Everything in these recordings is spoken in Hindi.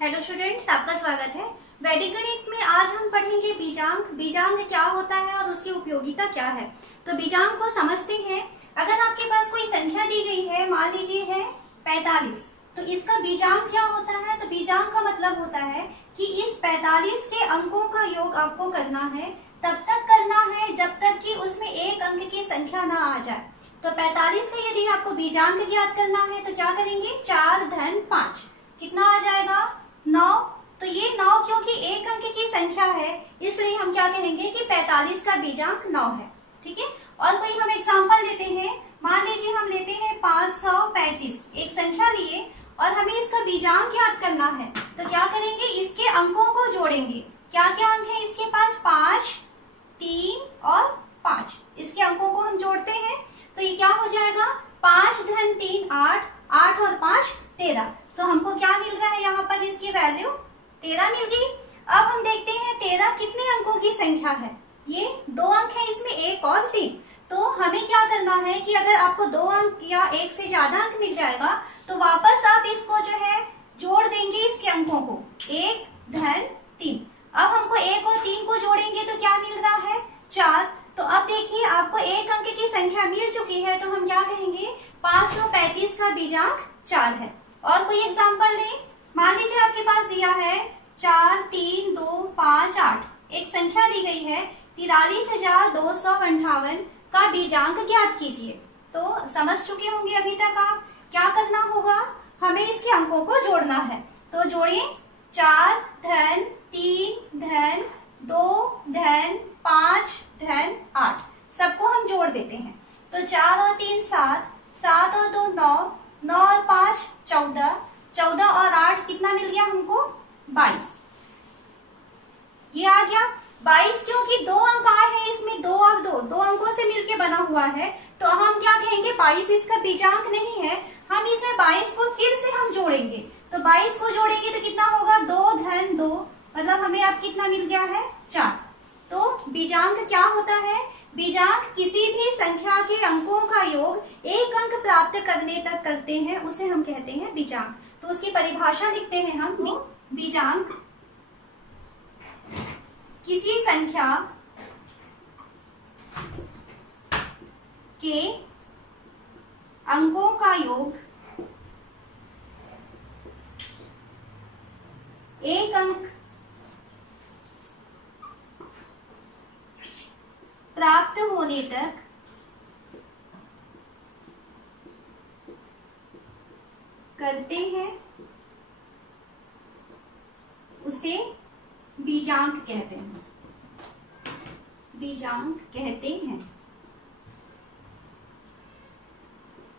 हेलो स्टूडेंट्स, आपका स्वागत है। वैदिक गणित में आज हम पढ़ेंगे बीजांक। बीजांक क्या होता है और उसकी उपयोगिता क्या है। तो बीजांक को समझते हैं। अगर आपके पास कोई संख्या दी गई है, मान लीजिए है 45, तो इसका बीजांक क्या होता है। तो बीजांक का मतलब होता है कि इस 45 के अंकों का योग आपको करना है, तब तक करना है जब तक कि उसमें एक अंक की संख्या ना आ जाए। तो 45 का यदि आपको बीजांक ज्ञात करना है तो क्या करेंगे, 4 धन 5 कितना आ जाएगा, 9। तो ये 9 क्योंकि एक अंक की संख्या है, इसलिए हम क्या कहेंगे कि 45 का बीजांक 9 है। ठीक है। और कोई हम एग्जांपल लेते हैं। मान लीजिए हम लेते हैं 535, एक संख्या लिए और हमें इसका बीजांक ज्ञात करना है। तो क्या करेंगे, इसके अंकों को जोड़ेंगे। क्या क्या अंक है इसके पास, 5, 3 और 5। इसके अंकों को हम जोड़ते हैं तो ये क्या हो जाएगा, 5 धन 3 8, 8 और 5 13। तो हमको क्या मिल रहा है, यहाँ पर इसकी वैल्यू 13 मिल गई। अब हम देखते हैं 13 कितने अंकों की संख्या है। ये 2 अंक है, इसमें 1 और 3। तो हमें क्या करना है कि अगर आपको 2 अंक या 1 से ज्यादा अंक मिल जाएगा तो वापस आप इसको जो है जोड़ देंगे, इसके अंकों को 1 धन 3। अब हमको 1 और 3 को जोड़ेंगे तो क्या मिल रहा है, 4। तो अब देखिए आपको एक अंक की संख्या मिल चुकी है, तो हम क्या कहेंगे, 535 का बीजांक 4 है। और कोई एग्जांपल लें। मान लीजिए आपके पास दिया है 4 3 2 5 8, एक संख्या दी गई है 43,258 का बीजांक ज्ञात कीजिए। तो समझ चुके होंगे अभी तक आप। क्या करना होगा, हमें इसके अंकों को जोड़ना है। तो जोड़िए, 4 धन 3 धन 2 धन 5 धन 8, सबको हम जोड़ देते हैं। तो 4 और 3 7, 7 और 2 9, 9 और 5 14, 14 और 8 कितना मिल गया हमको, 22। ये आ गया 22 क्योंकि 2 अंक आए हैं इसमें, 2 और 2 अंकों से मिलके बना हुआ है। तो हम क्या कहेंगे, 22 इसका बीजांक नहीं है। हम इसमें 22 को फिर से हम जोड़ेंगे। तो 22 को जोड़ेंगे तो कितना होगा, 2 धन 2, मतलब हमें अब कितना मिल गया है, 4। तो बीजांक क्या होता है, बीजांक किसी भी संख्या के अंकों का योग एक अंक प्राप्त करने तक करते हैं, उसे हम कहते हैं बीजांक। तो उसकी परिभाषा लिखते हैं हम। बीजांक किसी संख्या के अंकों का योग एक अंक प्राप्त होने तक करते हैं, उसे बीजांक कहते हैं। बीजांक कहते हैं।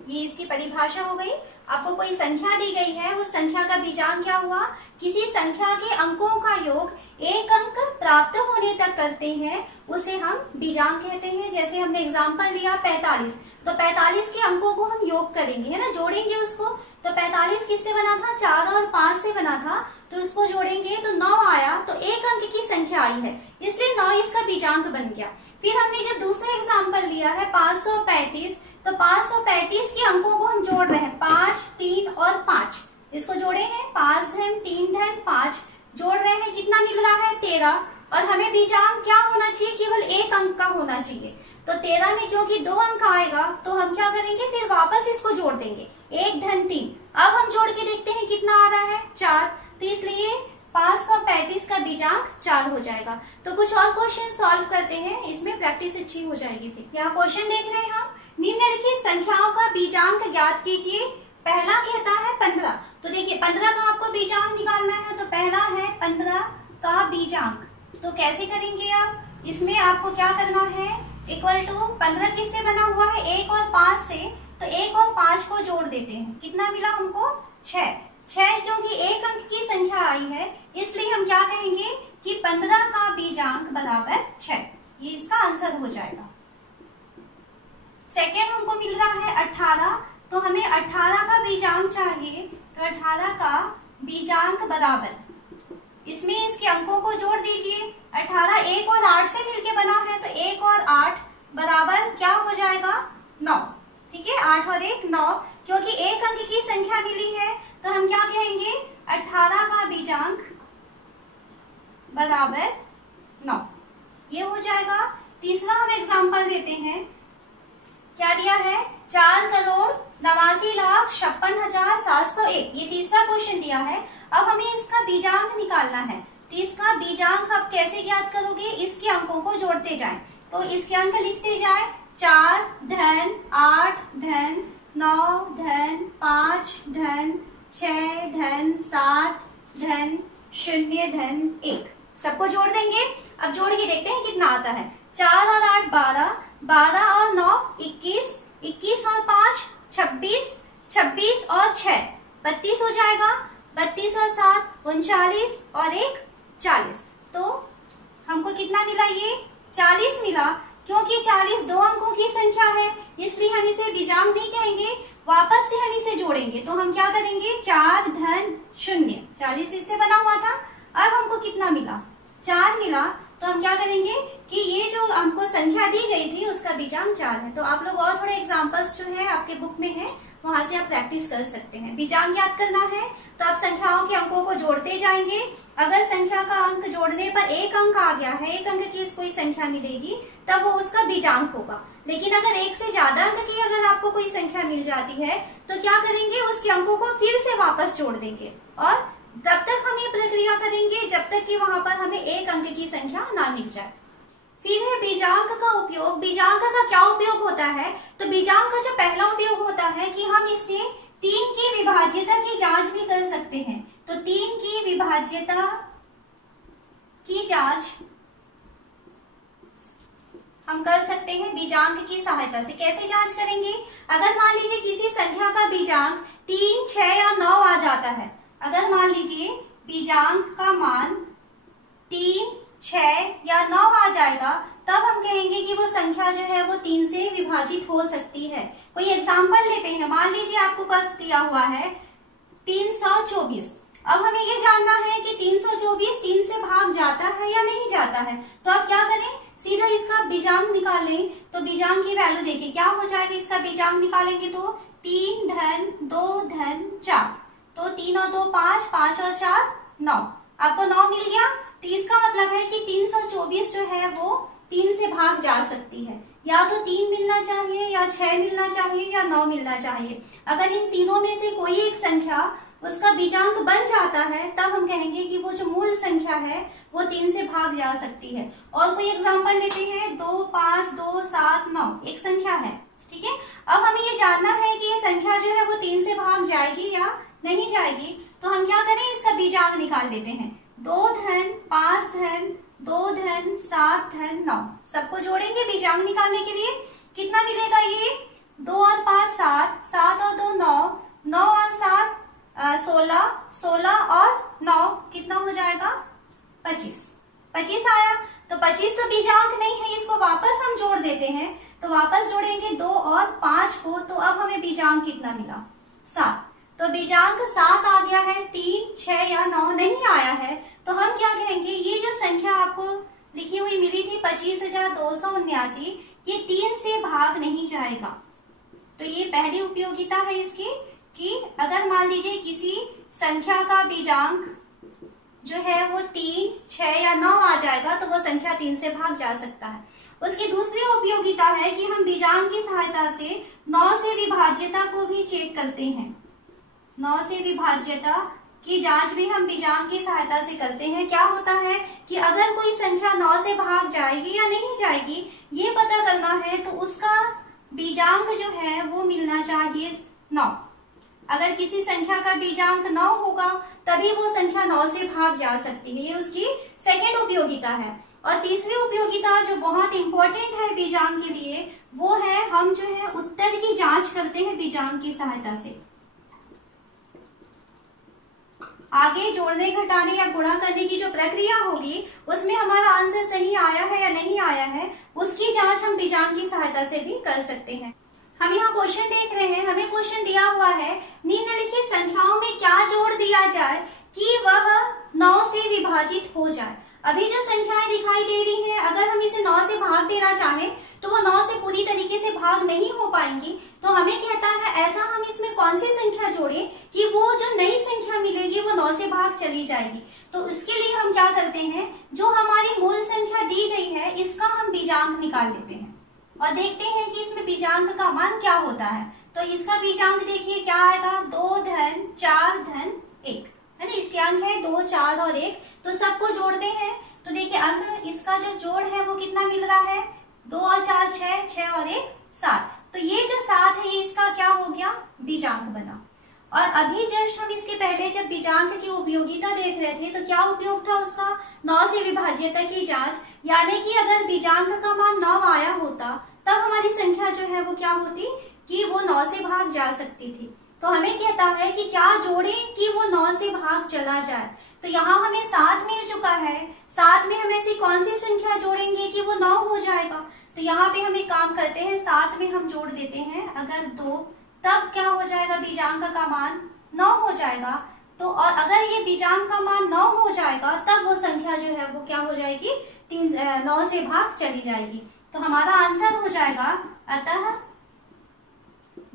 ये इसकी परिभाषा हो गई। आपको कोई संख्या दी गई है, उस संख्या का बीजांक क्या हुआ, किसी संख्या के अंकों का योग एक अंक प्राप्त होने तक करते हैं, उसे हम बीजांक कहते हैं। जैसे हमने एग्जांपल लिया 45, तो 45 के अंकों को हम योग करेंगे, है ना, जोड़ेंगे उसको। तो 45 किससे बना था, 4 और 5 से बना था। तो उसको जोड़ेंगे तो 9 आया, तो एक अंक की संख्या आई है, इसलिए 9 इसका बीजांक बन गया। फिर हमने जब दूसरा एग्जाम्पल लिया है 535, तो 535 के अंकों को हम जोड़ रहे हैं, 5 3 और 5। इसको जोड़े हैं, 5 धन 3 धन 5, जोड़ रहे हैं, कितना मिल रहा है, 13। और हमें बीजांक क्या होना चाहिए, केवल एक अंक का होना चाहिए। तो 13 में क्योंकि 2 अंक आएगा तो हम क्या करेंगे, फिर वापस इसको जोड़ देंगे, 1 धन 3। अब हम जोड़ के देखते हैं कितना आ रहा है, 4। तो इसलिए 535 का बीजांक 4 हो जाएगा। तो कुछ और क्वेश्चन सॉल्व करते हैं, इसमें प्रैक्टिस अच्छी हो जाएगी। फिर यहाँ क्वेश्चन देख रहे हैं हम, निम्नलिखित संख्याओं का बीजांक ज्ञात कीजिए। पहला कहता है 15। तो देखिए 15 का आपको बीजांक निकालना है। तो पहला है 15 का बीजांक। तो कैसे करेंगे आप, इसमें आपको क्या करना है, इक्वल टू 15 किससे बना हुआ है, 1 और 5 से। तो 1 और 5 को जोड़ देते हैं, कितना मिला हमको, 6। क्योंकि एक अंक की संख्या आई है, इसलिए हम क्या कहेंगे कि 15 का बीजांक बराबर 6। ये इसका आंसर हो जाएगा। सेकेंड हमको मिल रहा है 18। तो हमें 18 का बीजांक चाहिए। तो 18 का बीजांक बराबर, इसमें इसके अंकों को जोड़ दीजिए। 18 1 और 8 से मिलके बना है, तो 1 और 8 बराबर क्या हो जाएगा, 9। ठीक है, 8 और 1 9, क्योंकि एक अंक की संख्या मिली है तो हम क्या कहेंगे, 18 का बीजांक बराबर 9, ये हो जाएगा। तीसरा हम एग्जांपल देते हैं, क्या दिया है, 4,89,56,701, ये तीसरा क्वेश्चन दिया है। अब हमें इसका बीजांक निकालना है। तो इसका बीजांक आप कैसे ज्ञात करोगे, इसके अंकों को जोड़ते जाएं। तो इसके अंक लिखते जाएं, 4 धन 8 धन 9 धन 5 धन 6 धन 7 धन 0 धन 1, सबको जोड़ देंगे। अब जोड़ के देखते हैं कितना आता है। 4 और 8 12, 12 और 9 21, 21 और 5 26, 26 और 6 32 हो जाएगा। 32 और 7 39 और 1 40। तो हमको कितना मिला, ये 40 मिला। क्योंकि 40 दो अंकों की संख्या है, इसलिए हम इसे बीजांक नहीं कहेंगे, वापस से हम इसे जोड़ेंगे। तो हम क्या करेंगे, 4 धन 0, 40 इससे बना हुआ था। अब हमको कितना मिला, 4 मिला। तो हम क्या करेंगे कि ये जो हमको संख्या दी गई थी उसका बीजांक 4 है। तो आप लोग और थोड़े एग्जांपल्स जो है आपके बुक में है, वहां से आप प्रैक्टिस कर सकते हैं। बीजांक याद करना है तो आप संख्याओं के अंकों को जोड़ते जाएंगे। अगर संख्या का अंक जोड़ने पर एक अंक आ गया है, एक अंक की कोई संख्या मिलेगी, तब वो उसका बीजांक होगा। लेकिन अगर एक से ज्यादा अंक की अगर आपको कोई संख्या मिल जाती है तो क्या करेंगे, उसके अंकों को फिर से वापस जोड़ देंगे और तब तक हम ये प्रक्रिया करेंगे जब तक कि वहां पर हमें एक अंक की संख्या ना मिल जाए। फिर है बीजांक का उपयोग। बीजांक का क्या उपयोग होता है, तो बीजांक का जो पहला उपयोग होता है कि हम इससे 3 की विभाज्यता की जांच भी कर सकते हैं। तो 3 की विभाज्यता की जांच हम कर सकते हैं बीजांक की सहायता से। कैसे जांच करेंगे, अगर मान लीजिए किसी संख्या का बीजांक 3, 6 या 9 आ जाता है, अगर मान लीजिए बीजांक का मान 3, 6 या 9 आ जाएगा, तब हम कहेंगे कि वो संख्या जो है वो 3 से विभाजित हो सकती है। कोई एग्जांपल लेते हैं, मान लीजिए आपको पास दिया हुआ है 324। अब हमें ये जानना है कि 324 3 से भाग जाता है या नहीं जाता है। तो आप क्या करें, सीधा इसका बीजांक निकालें। तो बीजांक की वैल्यू देखिए क्या हो जाएगा, इसका बीजांक निकालेंगे तो 3 धन 2 धन 4, तो 3 और 2 5, 5 और 4 9, आपको 9 मिल गया। तो इसका मतलब है कि 324 जो है वो 3 से भाग जा सकती है। या तो 3 मिलना चाहिए, या 6 मिलना चाहिए, या 9 मिलना चाहिए। अगर इन तीनों में से कोई एक संख्या उसका बीजांक बन जाता है, तब हम कहेंगे कि वो जो मूल संख्या है वो 3 से भाग जा सकती है। और कोई एग्जांपल लेते हैं, 2 5 2 7 9 एक संख्या है, ठीक है। अब हमें ये जानना है कि ये संख्या जो है वो 3 से भाग जाएगी या नहीं जाएगी। तो हम क्या करें, इसका बीजांक निकाल लेते हैं। 2 धन 5 धन 2 धन 7 धन 9, सबको जोड़ेंगे बीजांक निकालने के लिए। कितना मिलेगा, ये 2 और 5 7, 7 और 2 9, 9 और 7 16, 16 और 9 कितना हो जाएगा 25, 25 आया। तो 25 तो बीजांक नहीं है, इसको वापस हम जोड़ देते हैं। तो वापस जोड़ेंगे 2 और 5 को, तो अब हमें बीजांक कितना मिला 7। तो बीजांक 7 आ गया है, 3, 6 या 9 नहीं आया है। तो हम क्या कहेंगे, ये जो संख्या आपको लिखी हुई मिली थी 25,279, ये 3 से भाग नहीं जाएगा। तो ये पहली उपयोगिता है इसकी कि अगर मान लीजिए किसी संख्या का बीजांक जो है वो 3, 6 या 9 आ जाएगा, तो वो संख्या 3 से भाग जा सकता है। उसकी दूसरी उपयोगिता है कि हम बीजांक की सहायता से 9 से विभाज्यता को भी चेक करते हैं। 9 से विभाज्यता की जांच भी हम बीजांक की सहायता से करते हैं। क्या होता है कि अगर कोई संख्या 9 से भाग जाएगी या नहीं जाएगी, ये पता करना है, तो उसका बीजांक जो है वो मिलना चाहिए 9। अगर किसी संख्या का बीजांक 9 होगा तभी वो संख्या 9 से भाग जा सकती है। ये उसकी सेकेंड उपयोगिता है। और तीसरी उपयोगिता जो बहुत इंपॉर्टेंट है बीजांक के लिए, वो है हम जो है उत्तर की जांच करते हैं बीजांक की सहायता से। आगे जोड़ने घटाने या गुणा करने की जो प्रक्रिया होगी उसमें हमारा आंसर सही आया है या नहीं आया है, उसकी जांच हम बीजांक की सहायता से भी कर सकते हैं। हम यहाँ क्वेश्चन देख रहे हैं, हमें क्वेश्चन दिया हुआ है निम्नलिखित संख्याओं में क्या जोड़ दिया जाए कि वह 9 से विभाजित हो जाए। अभी जो संख्याएं दिखाई दे रही हैं, अगर हम इसे 9 से भाग देना चाहें तो वो 9 से पूरी तरीके से भाग नहीं हो पाएंगी, तो हमें कहता है ऐसा हम इसमें कौन सी संख्या जोड़े कि वो जो नई संख्या मिलेगी वो 9 से भाग चली जाएगी। तो उसके लिए हम क्या करते हैं, जो हमारी मूल संख्या दी गई है इसका हम बीजांक निकाल लेते हैं और देखते हैं कि इसमें बीजांक का मान क्या होता है। तो इसका बीजांक देखिए क्या आएगा, 2 धन 4 धन 1, है ना। इसके अंक है 2, 4 और 1, तो सबको जोड़ते हैं। तो देखिए अंक इसका जो जोड़ है वो कितना मिल रहा है, 2 और 4 6, 6 और 1 7। तो ये जो 7 है ये इसका क्या हो गया, बीजांक बना। और अभी जस्ट हम इसके पहले जब बीजांक की उपयोगिता देख रहे थे तो क्या उपयोग था उसका, 9 से विभाज्यता की जांच, यानी कि अगर बीजांक का मान 9 आया होता तब हमारी संख्या जो है वो क्या होती कि वो 9 से भाग जा सकती थी। तो हमें कहता है कि क्या जोड़ें कि वो 9 से भाग चला जाए। तो यहाँ हमें 7 मिल चुका है, 7 में हम ऐसी कौन सी संख्या जोड़ेंगे कि वो 9 हो जाएगा। तो यहाँ पे हम एक काम करते हैं, 7 में हम जोड़ देते हैं अगर 2, तब क्या हो जाएगा, बीजांक का मान 9 हो जाएगा। तो और अगर ये बीजांक का मान 9 हो जाएगा तब वो संख्या जो है वो क्या हो जाएगी, 9 से भाग चली जाएगी। तो हमारा आंसर हो जाएगा अतः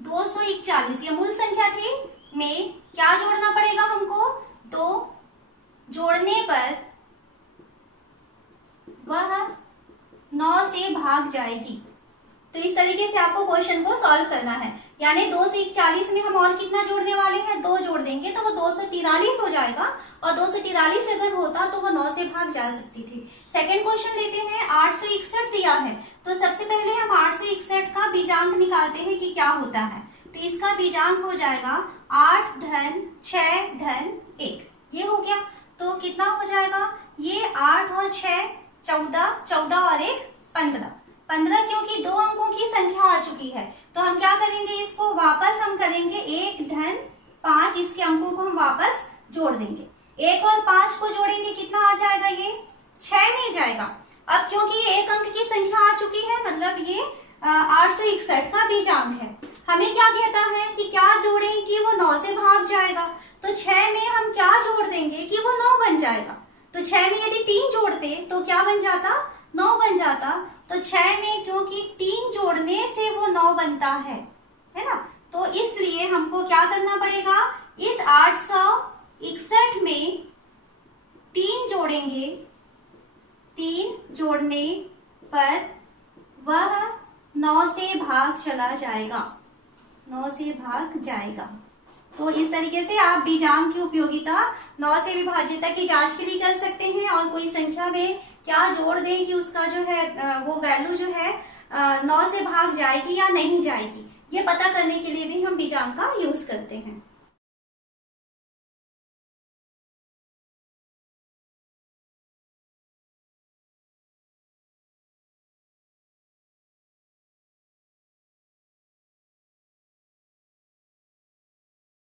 241, ये मूल संख्या थी, में क्या जोड़ना पड़ेगा हमको, 2 जोड़ने पर वह 9 से भाग जाएगी। तो इस तरीके से आपको क्वेश्चन को सॉल्व करना है। यानी 241 में हम और कितना जोड़ने वाले हैं, 2 जोड़ देंगे तो वो 243 हो जाएगा, और 243 अगर होता तो वो 9 से भाग जा सकती थी। सेकंड क्वेश्चन लेते हैं, 861 दिया है। तो सबसे पहले हम 861 का बीजांक निकालते हैं कि क्या होता है। तो इसका बीजांक हो जाएगा 8 धन 6 धन 1, ये हो गया। तो कितना हो जाएगा, ये 8 और 6 14, 14 और 1 15, 15 क्योंकि 2 अंकों की संख्या आ चुकी है। तो हम क्या करेंगे, इसको वापस हम करेंगे 1 धन 5, इसके अंकों को हम वापस जोड़ देंगे। 1 और 5 को जोड़ेंगे कितना आ जाएगा, ये 6 मिल जाएगा। अब क्योंकि ये 1 अंक की संख्या आ चुकी है, मतलब ये 861 का बीजांक है। हमें क्या कहता है कि क्या जोड़ें कि वो 9 से भाग जाएगा। तो 6 में हम क्या जोड़ देंगे कि वो 9 बन जाएगा। तो 6 में यदि 3 जोड़ते तो क्या बन जाता, 9 बन जाता। तो 6 में क्योंकि 3 जोड़ने से वो 9 बनता है ना। तो इसलिए हमको क्या करना पड़ेगा, इस 861 में 3 जोड़ेंगे, 3 जोड़ने पर वह 9 से भाग चला जाएगा, 9 से भाग जाएगा। तो इस तरीके से आप बीजांक की उपयोगिता 9 से विभाज्यता की जांच के लिए कर सकते हैं, और कोई संख्या में क्या जोड़ दें कि उसका जो है वो वैल्यू जो है 9 से भाग जाएगी या नहीं जाएगी, ये पता करने के लिए भी हम बीजांक का यूज करते हैं।